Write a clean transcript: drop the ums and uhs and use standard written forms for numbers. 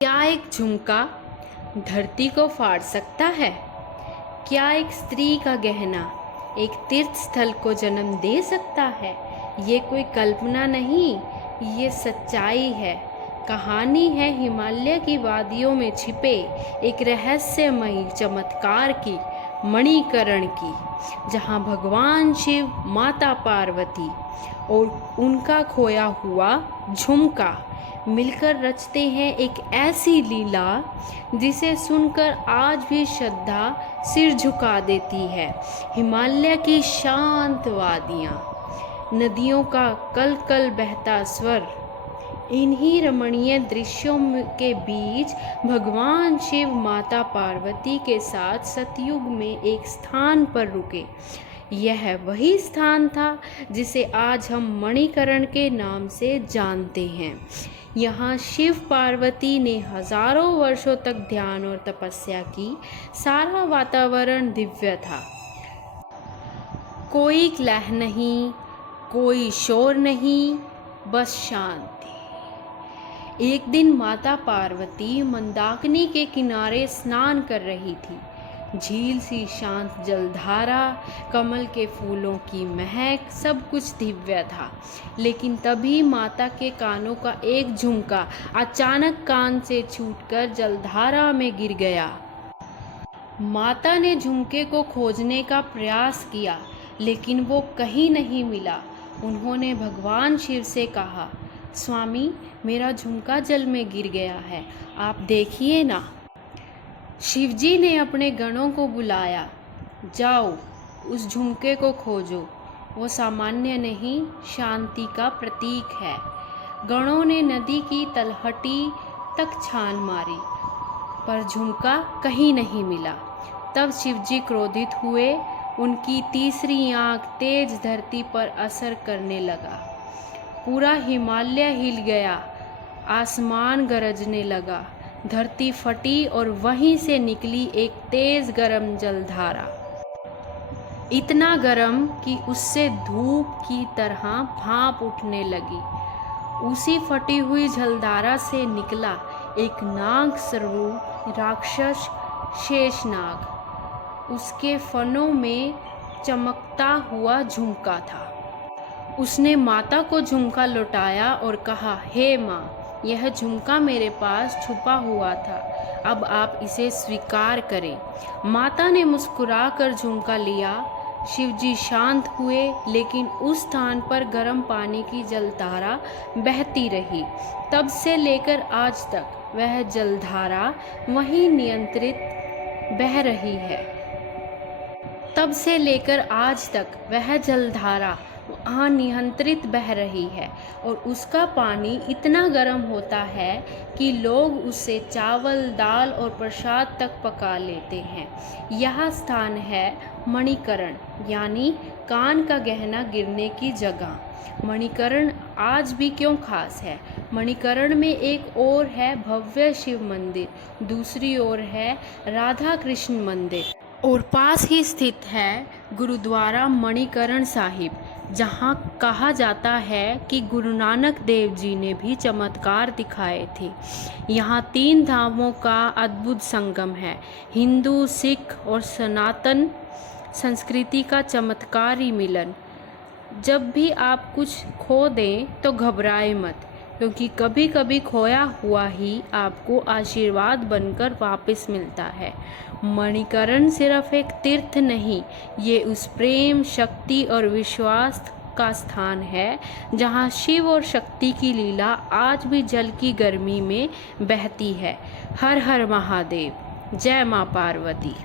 क्या एक झुमका धरती को फाड़ सकता है? क्या एक स्त्री का गहना एक तीर्थ स्थल को जन्म दे सकता है? ये कोई कल्पना नहीं, ये सच्चाई है। कहानी है हिमालय की वादियों में छिपे एक रहस्यमयी चमत्कार की, मणिकर्ण की, जहाँ भगवान शिव, माता पार्वती और उनका खोया हुआ झुमका मिलकर रचते हैं एक ऐसी लीला जिसे सुनकर आज भी श्रद्धा सिर झुका देती है। हिमालय की शांत वादियाँ, नदियों का कल कल बहता स्वर, इन्हीं रमणीय दृश्यों के बीच भगवान शिव माता पार्वती के साथ सतयुग में एक स्थान पर रुके। यह वही स्थान था जिसे आज हम मणिकर्ण के नाम से जानते हैं। यहाँ शिव पार्वती ने हजारों वर्षों तक ध्यान और तपस्या की। सारा वातावरण दिव्य था। कोई क्लह नहीं, कोई शोर नहीं, बस शांति। एक दिन माता पार्वती मंदाकिनी के किनारे स्नान कर रही थी। झील सी शांत जलधारा, कमल के फूलों की महक, सब कुछ दिव्य था। लेकिन तभी माता के कानों का एक झुमका अचानक कान से छूटकर जलधारा में गिर गया। माता ने झुमके को खोजने का प्रयास किया, लेकिन वो कहीं नहीं मिला। उन्होंने भगवान शिव से कहा, स्वामी, मेरा झुमका जल में गिर गया है, आप देखिए ना। शिवजी ने अपने गणों को बुलाया, जाओ उस झुमके को खोजो, वो सामान्य नहीं, शांति का प्रतीक है। गणों ने नदी की तलहटी तक छान मारी, पर झुमका कहीं नहीं मिला। तब शिवजी क्रोधित हुए। उनकी तीसरी आंख तेज धरती पर असर करने लगा। पूरा हिमालय हिल गया, आसमान गरजने लगा, धरती फटी और वहीं से निकली एक तेज गरम जलधारा। इतना गरम कि उससे धूप की तरह भाप उठने लगी। उसी फटी हुई जलधारा से निकला एक नाग स्वरूप राक्षस शेषनाग। उसके फनों में चमकता हुआ झुमका था। उसने माता को झुमका लौटाया और कहा, हे माँ, यह झुमका मेरे पास छुपा हुआ था, अब आप इसे स्वीकार करें। माता ने मुस्कुराकर झुमका लिया। शिवजी शांत हुए, लेकिन उस स्थान पर गर्म पानी की जलधारा बहती रही। तब से लेकर आज तक वह जलधारा वहीं नियंत्रित बह रही है। तब से लेकर आज तक वह जलधारा वहाँ नियंत्रित बह रही है और उसका पानी इतना गर्म होता है कि लोग उसे चावल, दाल और प्रसाद तक पका लेते हैं। यह स्थान है मणिकर्ण, यानी कान का गहना गिरने की जगह। मणिकर्ण आज भी क्यों खास है? मणिकर्ण में एक ओर है भव्य शिव मंदिर, दूसरी ओर है राधा कृष्ण मंदिर और पास ही स्थित है गुरुद्वारा मणिकर्ण साहिब, जहाँ कहा जाता है कि गुरु नानक देव जी ने भी चमत्कार दिखाए थे। यहाँ 3 धामों का अद्भुत संगम है, हिंदू, सिख और सनातन संस्कृति का चमत्कारी मिलन। जब भी आप कुछ खो दें तो घबराए मत, क्योंकि कभी कभी खोया हुआ ही आपको आशीर्वाद बनकर वापस मिलता है। मणिकर्ण सिर्फ एक तीर्थ नहीं, ये उस प्रेम, शक्ति और विश्वास का स्थान है जहाँ शिव और शक्ति की लीला आज भी जल की गर्मी में बहती है। हर हर महादेव, जय माँ पार्वती।